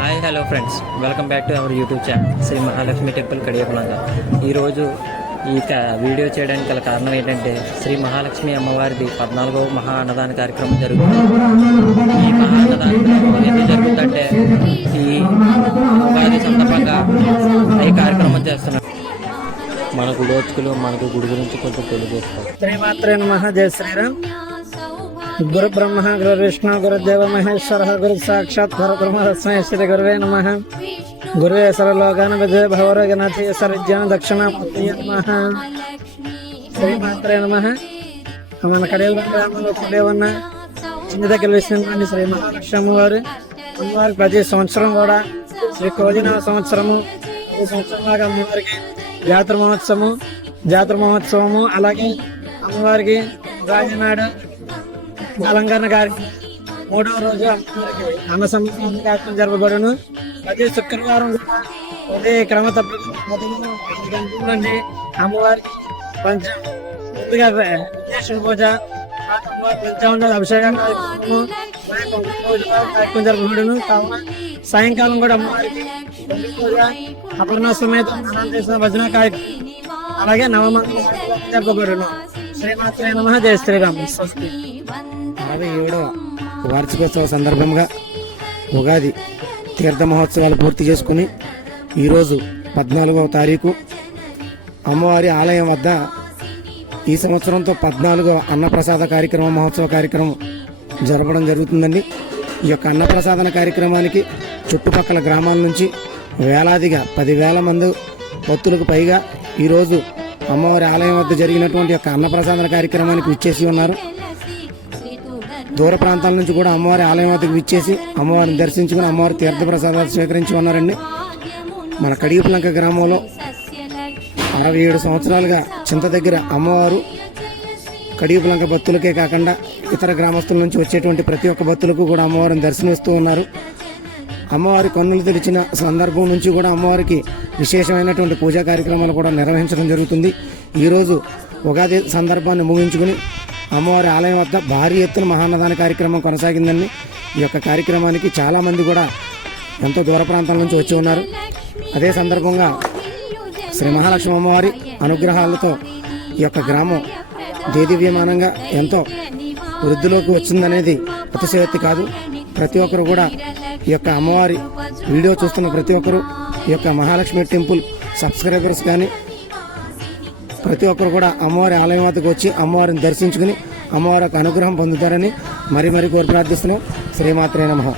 Hi hello friends, welcome back to our YouTube channel Shri Mahalakshmi temple Kadiyapulanka. ఈరోజు ఈ video చేయడానికి గల కారణం ఏంటంటే శ్రీ మహాలక్ష్మి అమ్మవారిది 14వ మహా అన్నదాన కార్యక్రమం జరుగుతుంది. ఈ మహా అన్నదాన కార్యక్రమం ఎందుకు జరుగుతుందంటే ఈ ఉగాది సందర్భంగా ఈ కార్యక్రమం చేస్తున్నారు. మన గుడోత్కులు మనకు గుడి గురించి కొంచెం తెలియజేస్తారు. శ్రీమాత్రే నమః. జయ శ్రీరామ్. గురు బ్రహ్మ గురు విష్ణు గురుదేవ మహేశ్వర గురు సాక్షాత్ పరబ్రహ్మ తస్మై శ్రీ గురువే నమః. గురువే సర్వలోకాన విజయ భవరోగనాథ సర్విజ్ఞాన దక్షిణామూర్తయే నమః. శ్రీమాత్రే నమః. మన కడియల గ్రామంలో ఉండే ఉన్న చిన్న దగ్గర వేసినటువంటి శ్రీ మహాలక్ష్మి అమ్మవారు అమ్మవారికి ప్రతి సంవత్సరం కూడా శ్రీ కోజినవ సంవత్సరము ఈ సంవత్సరంలాగా అమ్మవారికి జాతర మహోత్సవము అలాగే అమ్మవారికి రాజనాడు అలంకరణ కార్యక్రమం 3వ రోజు అమ్మవారికి అన్న సంవత్సరం కార్యక్రమం జరపబడును. ప్రతి శుక్రవారం కూడా ఉదయ క్రమ తప్పకుండా 5 గంటల నుండి అమ్మవారికి ముందుగా విజయేశ్వర పూజ పంచామృత అభిషేకం కార్యక్రమం జరపబడును. కావున సాయంకాలం కూడా అమ్మవారికి పూజ అపర్ణ సమేత భజన కార్యక్రమం అలాగే నవమంగళ జరపబడును. శ్రీమాత్రే నమః. జయ శ్రీరామ్. 67వ వార్షికోత్సవ సందర్భంగా ఉగాది తీర్థ మహోత్సవాలు పూర్తి చేసుకుని ఈరోజు 14వ తారీఖు అమ్మవారి ఆలయం వద్ద ఈ సంవత్సరంతో 14వ అన్నప్రసాద కార్యక్రమం మహోత్సవ కార్యక్రమం జరపడం జరుగుతుందండి. ఈ యొక్క అన్నప్రసాదన కార్యక్రమానికి చుట్టుపక్కల గ్రామాల నుంచి వేలాదిగా 10,000 మంది భక్తులకు పైగా ఈరోజు అమ్మవారి ఆలయం వద్ద జరిగినటువంటి యొక్క అన్నప్రసాదన కార్యక్రమానికి విచ్చేసి ఉన్నారు. దూర ప్రాంతాల నుంచి కూడా అమ్మవారి ఆలయం వద్దకు విచ్చేసి అమ్మవారిని దర్శించుకుని అమ్మవారి తీర్థప్రసాదాలు స్వీకరించి ఉన్నారండి. మన కడియపులంక గ్రామంలో 67 సంవత్సరాలుగా చింత దగ్గర అమ్మవారు కడియపులంక భక్తులకే కాకుండా ఇతర గ్రామస్తుల నుంచి వచ్చేటువంటి ప్రతి ఒక్క భక్తులకు కూడా అమ్మవారిని దర్శనమిస్తూ ఉన్నారు. అమ్మవారి కన్నులు తెరిచిన సందర్భం నుంచి కూడా అమ్మవారికి విశేషమైనటువంటి పూజా కార్యక్రమాలు కూడా నిర్వహించడం జరుగుతుంది. ఈరోజు ఉగాది సందర్భాన్ని ముగించుకుని అమ్మవారి ఆలయం వద్ద భారీ ఎత్తున మహాన్నదాన కార్యక్రమం కొనసాగిందండి. ఈ యొక్క కార్యక్రమానికి చాలామంది కూడా ఎంతో దూర ప్రాంతాల నుంచి వచ్చి ఉన్నారు. అదే సందర్భంగా శ్రీ మహాలక్ష్మి అమ్మవారి అనుగ్రహాలతో ఈ యొక్క గ్రామం దేదీవ్యమానంగా ఎంతో వృద్ధిలోకి వచ్చిందనేది అతిశయోక్తి కాదు. ప్రతి ఒక్కరు కూడా ఈ యొక్క అమ్మవారి వీడియో చూస్తున్న ప్రతి ఒక్కరు ఈ యొక్క మహాలక్ష్మి టెంపుల్ సబ్స్క్రైబర్స్ కానీ ప్రతి ఒక్కరు కూడా అమ్మవారి ఆలయం వద్దకు వచ్చి అమ్మవారిని దర్శించుకుని అమ్మవారి యొక్క అనుగ్రహం పొందుతారని మరీ కోరి ప్రార్థిస్తున్నాం. శ్రీమాత్రే నమః.